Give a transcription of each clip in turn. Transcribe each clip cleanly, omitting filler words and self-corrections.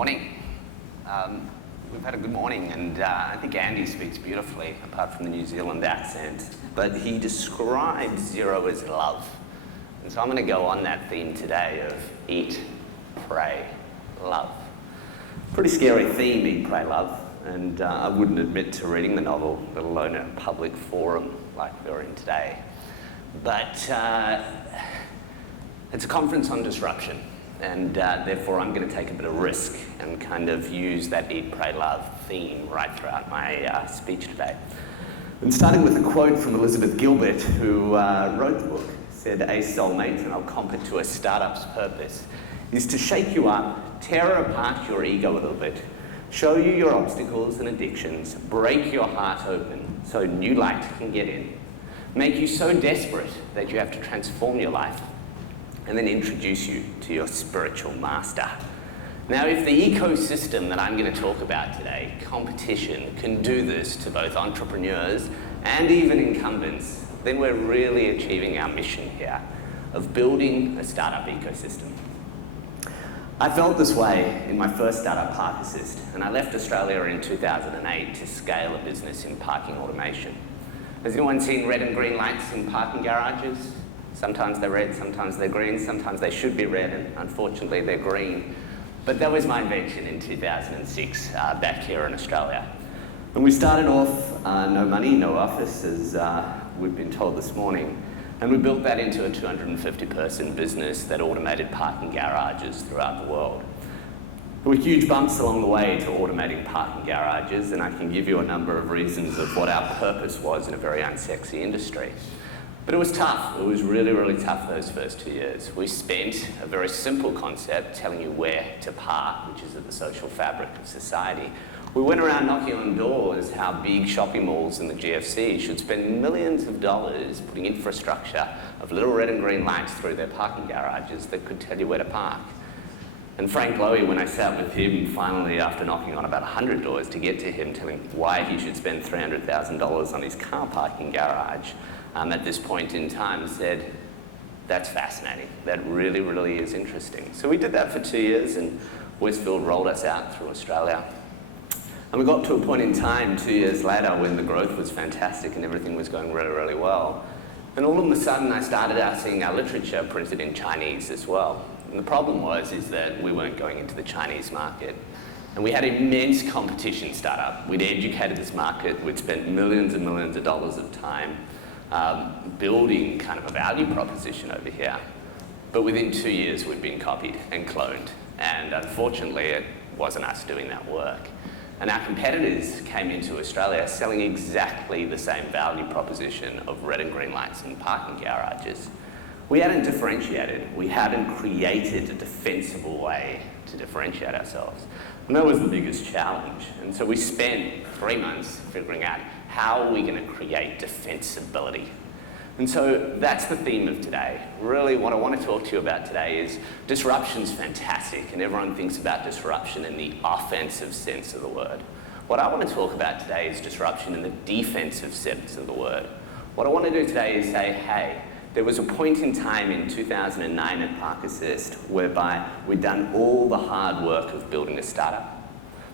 morning. We've had a good morning, and I think Andy speaks beautifully, apart from the New Zealand accent. But he describes zero as love. And so I'm going to go on that theme today of eat, pray, love. Pretty scary theme, eat, pray, love. And I wouldn't admit to reading the novel, let alone in a public forum like we're in today. But it's a conference on disruption. And therefore, I'm going to take a bit of risk and kind of use that eat, pray, love theme right throughout my speech today. And starting with a quote from Elizabeth Gilbert, who wrote the book, said, "A soulmate, and I'll comp it to a startup's purpose, is to shake you up, tear apart your ego a little bit, show you your obstacles and addictions, break your heart open so new light can get in, make you so desperate that you have to transform your life, and then introduce you to your spiritual master." Now, if the ecosystem that I'm going to talk about today, competition, can do this to both entrepreneurs and even incumbents, then we're really achieving our mission here of building a startup ecosystem. I felt this way in my first startup, Park Assist, and I left Australia in 2008 to scale a business in parking automation. Has anyone seen red and green lights in parking garages? Sometimes they're red, sometimes they're green, sometimes they should be red, and unfortunately they're green. But that was my invention in 2006, back here in Australia. And we started off no money, no office, as we've been told this morning. And we built that into a 250-person business that automated parking garages throughout the world. There were huge bumps along the way to automating parking garages, and I can give you a number of reasons of what our purpose was in a very unsexy industry. But it was tough. It was really, really tough those first 2 years. We spent a very simple concept telling you where to park, which is at the social fabric of society. We went around knocking on doors how big shopping malls in the GFC should spend millions of dollars putting infrastructure of little red and green lights through their parking garages that could tell you where to park. And Frank Lowy, when I sat with him finally after knocking on about 100 doors to get to him, telling why he should spend $300,000 on his car parking garage, at this point in time, said, "That's fascinating. That really, really is interesting." So we did that for 2 years, and Westfield rolled us out through Australia. And we got to a point in time 2 years later when the growth was fantastic and everything was going really, really well. And all of a sudden, I started out seeing our literature printed in Chinese as well. And the problem is that we weren't going into the Chinese market. And we had immense competition start up. We'd educated this market. We'd spent millions and millions of dollars of time building kind of a value proposition over here. But within 2 years, we'd been copied and cloned. And unfortunately, it wasn't us doing that work. And our competitors came into Australia selling exactly the same value proposition of red and green lights in parking garages. We hadn't differentiated. We hadn't created a defensible way to differentiate ourselves. And that was the biggest challenge. And so we spent 3 months figuring out how are we going to create defensibility. And so that's the theme of today. Really, what I want to talk to you about today is disruption's fantastic, and everyone thinks about disruption in the offensive sense of the word. What I want to talk about today is disruption in the defensive sense of the word. What I want to do today is say, hey, there was a point in time in 2009 at Park Assist whereby we'd done all the hard work of building a startup,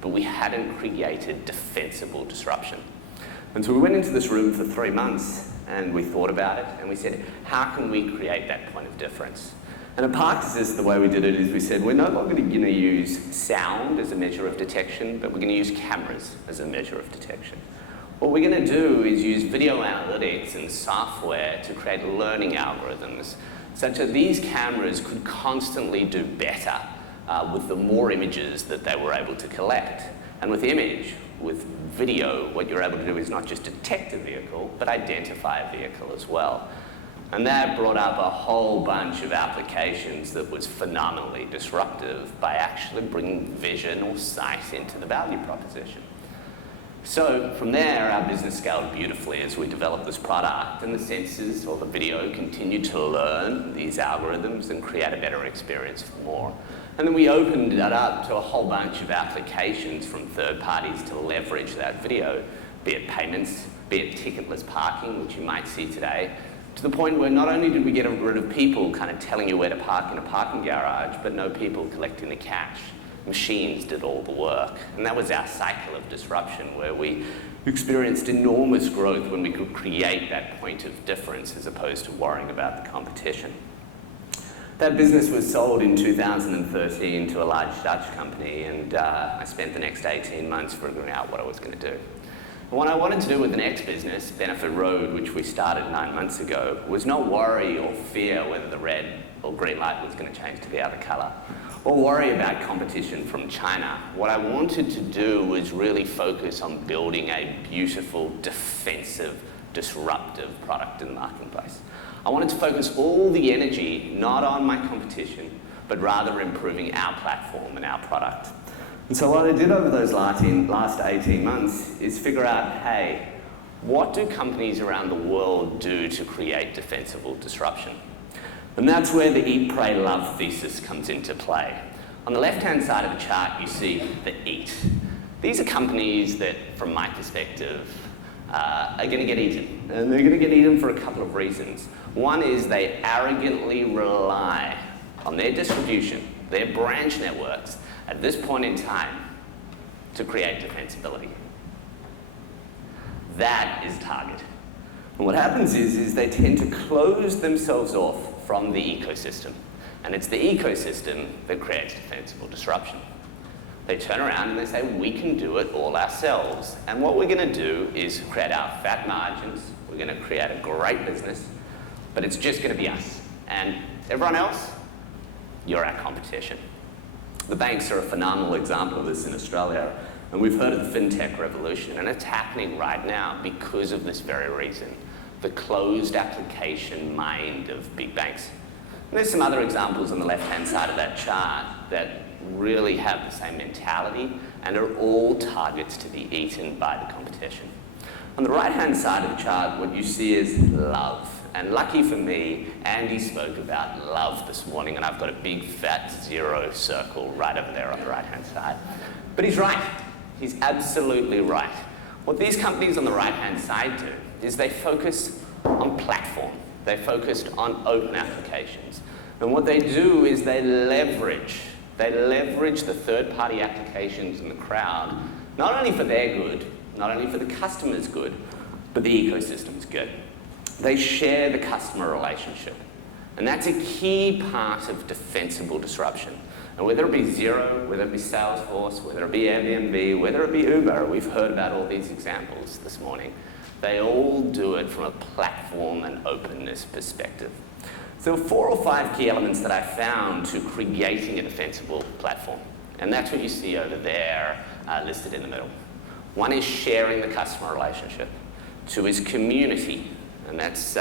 but we hadn't created defensible disruption. And so we went into this room for 3 months and we thought about it and we said, how can we create that point of difference? And at Park Assist, the way we did it is we said, we're no longer going to use sound as a measure of detection, but we're going to use cameras as a measure of detection. What we're going to do is use video analytics and software to create learning algorithms such that these cameras could constantly do better with the more images that they were able to collect. And with with video, what you're able to do is not just detect a vehicle, but identify a vehicle as well. And that brought up a whole bunch of applications that was phenomenally disruptive by actually bringing vision or sight into the value proposition. So from there, our business scaled beautifully as we developed this product, and the sensors or the video continued to learn these algorithms and create a better experience for more. And then we opened that up to a whole bunch of applications from third parties to leverage that video, be it payments, be it ticketless parking, which you might see today, to the point where not only did we get rid of people kind of telling you where to park in a parking garage, but no people collecting the cash. Machines did all the work. And that was our cycle of disruption, where we experienced enormous growth when we could create that point of difference as opposed to worrying about the competition. That business was sold in 2013 to a large Dutch company, and I spent the next 18 months figuring out what I was going to do. And what I wanted to do with the next business, Benefit Road, which we started 9 months ago, was not worry or fear whether the red or green light was going to change to the other colour, or worry about competition from China. What I wanted to do was really focus on building a beautiful, defensive, disruptive product in the marketplace. I wanted to focus all the energy not on my competition, but rather improving our platform and our product. And so what I did over those last 18 months is figure out, hey, what do companies around the world do to create defensible disruption? And that's where the eat, pray, love thesis comes into play. On the left-hand side of the chart, you see the eat. These are companies that, from my perspective, are going to get eaten. And they're going to get eaten for a couple of reasons. One is they arrogantly rely on their distribution, their branch networks, at this point in time, to create defensibility. That is target. And what happens is they tend to close themselves off from the ecosystem. And it's the ecosystem that creates defensible disruption. They turn around and they say, we can do it all ourselves. And what we're going to do is create our fat margins. We're going to create a great business, but it's just going to be us. And everyone else, you're our competition. The banks are a phenomenal example of this in Australia. And we've heard of the fintech revolution, and it's happening right now because of this very reason, the closed application mind of big banks. And there's some other examples on the left-hand side of that chart that really have the same mentality and are all targets to be eaten by the competition. On the right-hand side of the chart, what you see is love. And lucky for me, Andy spoke about love this morning, and I've got a big fat 0 circle right over there on the right-hand side. But he's right. He's absolutely right. What these companies on the right-hand side do is they focus on platform. They focused on open applications. And what they do is they leverage the third-party applications in the crowd, not only for their good, not only for the customer's good, but the ecosystem's good. They share the customer relationship. And that's a key part of defensible disruption. And whether it be Xero, whether it be Salesforce, whether it be Airbnb, whether it be Uber, we've heard about all these examples this morning. They all do it from a platform and openness perspective. So 4 or 5 key elements that I found to creating a defensible platform. And that's what you see over there listed in the middle. 1 is sharing the customer relationship. 2 is community. And that's,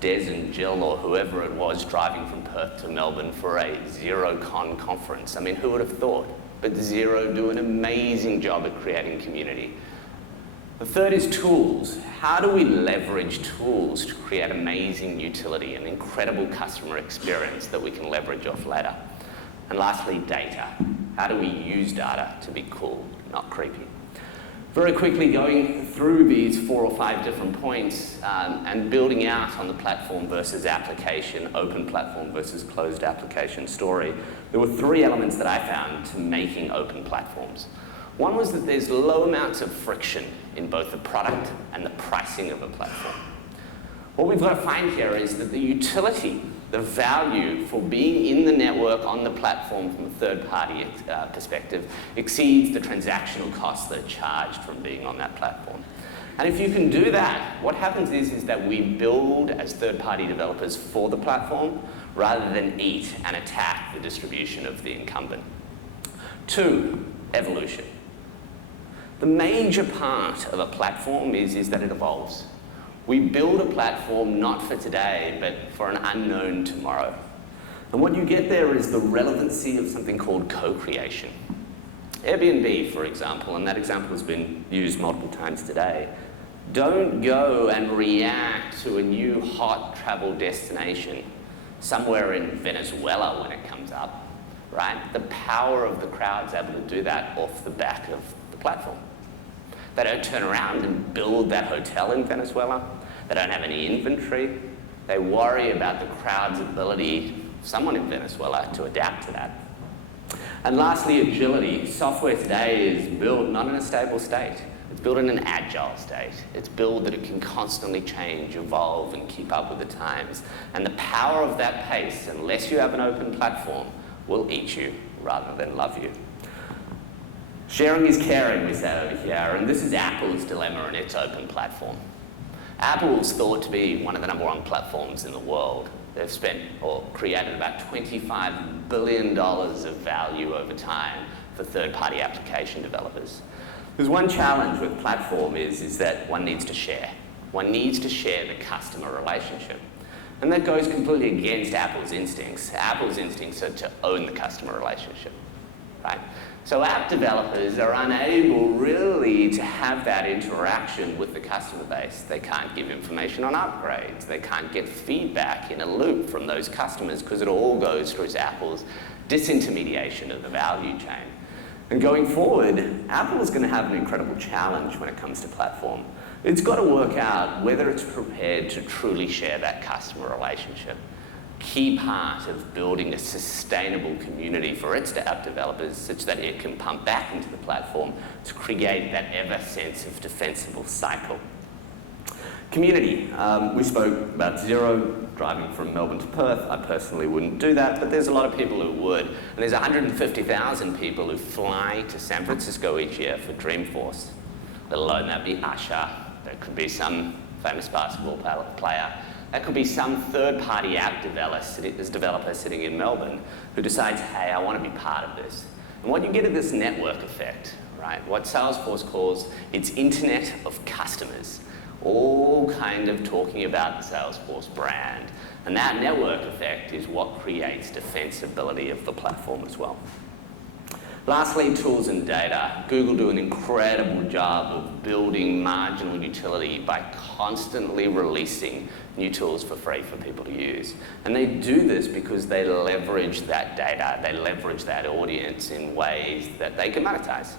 Daze and Jill or whoever it was driving from Perth to Melbourne for a XeroCon conference. I mean, who would have thought? But Xero do an amazing job at creating community. The 3rd is tools. How do we leverage tools to create amazing utility and incredible customer experience that we can leverage off later? And lastly, data. How do we use data to be cool, not creepy? Very quickly going through these 4 or 5 different points and building out on the platform versus application, open platform versus closed application story, there were 3 elements that I found to making open platforms. 1 was that there's low amounts of friction in both the product and the pricing of a platform. What we've got to find here is that the utility, the value for being in the network on the platform from a third-party perspective exceeds the transactional costs that are charged from being on that platform. And if you can do that, what happens is that we build as third-party developers for the platform rather than eat and attack the distribution of the incumbent. 2, evolution. The major part of a platform is that it evolves. We build a platform not for today, but for an unknown tomorrow. And what you get there is the relevancy of something called co-creation. Airbnb, for example, and that example has been used multiple times today, don't go and react to a new hot travel destination somewhere in Venezuela when it comes up, right? The power of the crowd's able to do that off the back of the platform. They don't turn around and build that hotel in Venezuela. They don't have any inventory. They worry about the crowd's ability, someone in Venezuela, to adapt to that. And lastly, agility. Software today is built not in a stable state. It's built in an agile state. It's built that it can constantly change, evolve, and keep up with the times. And the power of that pace, unless you have an open platform, will eat you rather than love you. Sharing is caring, we say over here, and this is Apple's dilemma in its open platform. Apple's thought to be one of the #1 platforms in the world. They've spent or created about $25 billion of value over time for third-party application developers. There's one challenge with platform is that one needs to share. One needs to share the customer relationship. And that goes completely against Apple's instincts. Apple's instincts are to own the customer relationship, right? So app developers are unable really to have that interaction with the customer base. They can't give information on upgrades. They can't get feedback in a loop from those customers because it all goes through Apple's disintermediation of the value chain. And going forward, Apple is going to have an incredible challenge when it comes to platform. It's got to work out whether it's prepared to truly share that customer relationship. Key part of building a sustainable community for its app developers such that it can pump back into the platform to create that ever sense of defensible cycle. Community. We spoke about zero, driving from Melbourne to Perth. I personally wouldn't do that, but there's a lot of people who would. And there's 150,000 people who fly to San Francisco each year for Dreamforce, let alone that be Usher. There could be some famous basketball player. That could be some third-party app developer sitting in Melbourne who decides, hey, I want to be part of this. And what you get is this network effect, right? What Salesforce calls its internet of customers, all kind of talking about the Salesforce brand. And that network effect is what creates defensibility of the platform as well. Lastly, tools and data. Google do an incredible job of building marginal utility by constantly releasing new tools for free for people to use. And they do this because they leverage that data, they leverage that audience in ways that they can monetize.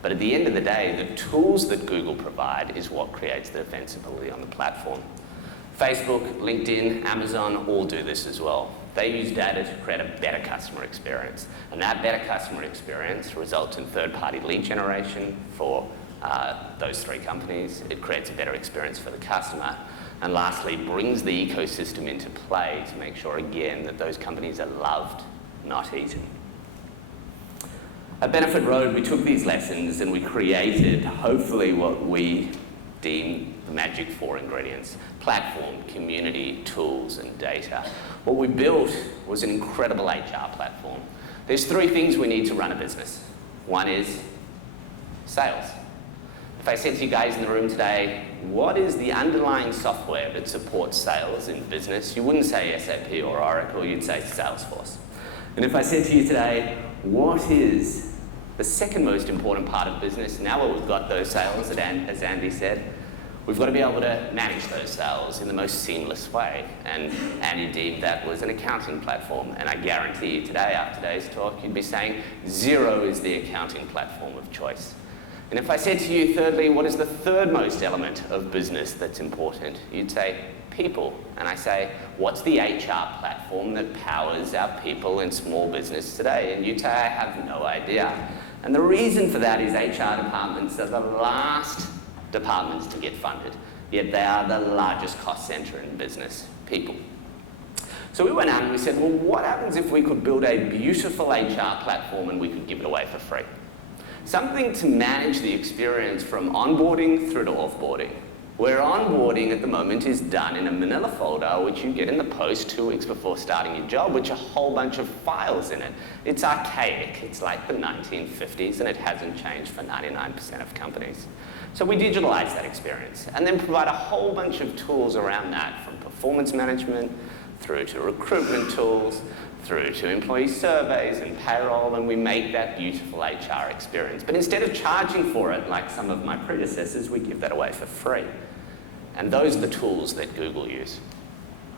But at the end of the day, the tools that Google provide is what creates the defensibility on the platform. Facebook, LinkedIn, Amazon all do this as well. They use data to create a better customer experience. And that better customer experience results in third-party lead generation for those three companies. It creates a better experience for the customer. And lastly, brings the ecosystem into play to make sure, again, that those companies are loved, not eaten. At Benefit Road, we took these lessons and we created, hopefully, what we deem the magic 4 ingredients: platform, community, tools, and data. What we built was an incredible HR platform. There's 3 things we need to run a business. One is sales. If I said to you guys in the room today, what is the underlying software that supports sales in business? You wouldn't say SAP or Oracle, you'd say Salesforce. And if I said to you today, what is the second most important part of business, now that we've got those sales, as Andy said, we've got to be able to manage those sales in the most seamless way. And Andy deemed that was an accounting platform. And I guarantee you today, after today's talk, you'd be saying Xero is the accounting platform of choice. And if I said to you, thirdly, what is the third most element of business that's important? You'd say people. And I say, what's the HR platform that powers our people in small business today? And you'd say, I have no idea. And the reason for that is HR departments are the last departments to get funded, yet they are the largest cost center in business, people. So we went out and we said, well, what happens if we could build a beautiful HR platform and we could give it away for free? Something to manage the experience from onboarding through to offboarding, where onboarding at the moment is done in a manila folder, which you get in the post 2 weeks before starting your job, which a whole bunch of files in it. It's archaic. It's like the 1950s, and it hasn't changed for 99% of companies. So we digitalize that experience and then provide a whole bunch of tools around that, from performance management through to recruitment tools, through to employee surveys and payroll, and we make that beautiful HR experience. But instead of charging for it, like some of my predecessors, we give that away for free. And those are the tools that Google use.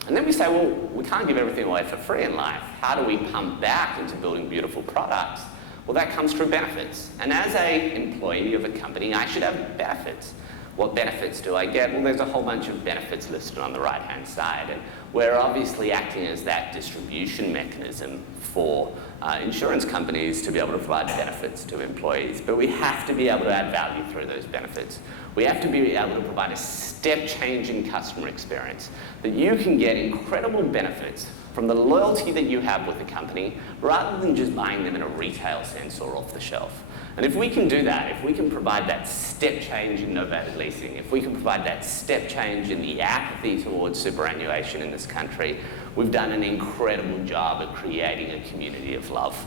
And then we say, well, we can't give everything away for free in life. How do we pump back into building beautiful products? Well, that comes through benefits. And as an employee of a company, I should have benefits. What benefits do I get? Well, there's a whole bunch of benefits listed on the right-hand side. And we're obviously acting as that distribution mechanism for insurance companies to be able to provide benefits to employees. But we have to be able to add value through those benefits. We have to be able to provide a step change in customer experience, that you can get incredible benefits from the loyalty that you have with the company rather than just buying them in a retail sense or off the shelf. And if we can do that, if we can provide that step change in novated leasing, if we can provide that step change in the apathy towards superannuation in this country, we've done an incredible job at creating a community of love.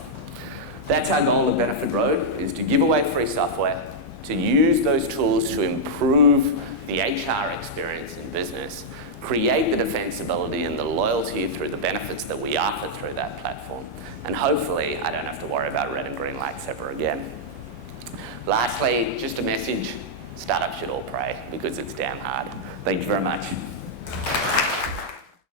That's our goal at Benefit Road, is to give away free software, to use those tools to improve the HR experience in business, create the defensibility and the loyalty through the benefits that we offer through that platform. And hopefully, I don't have to worry about red and green lights ever again. Lastly, just a message, startups should all pray because it's damn hard. Thank you very much.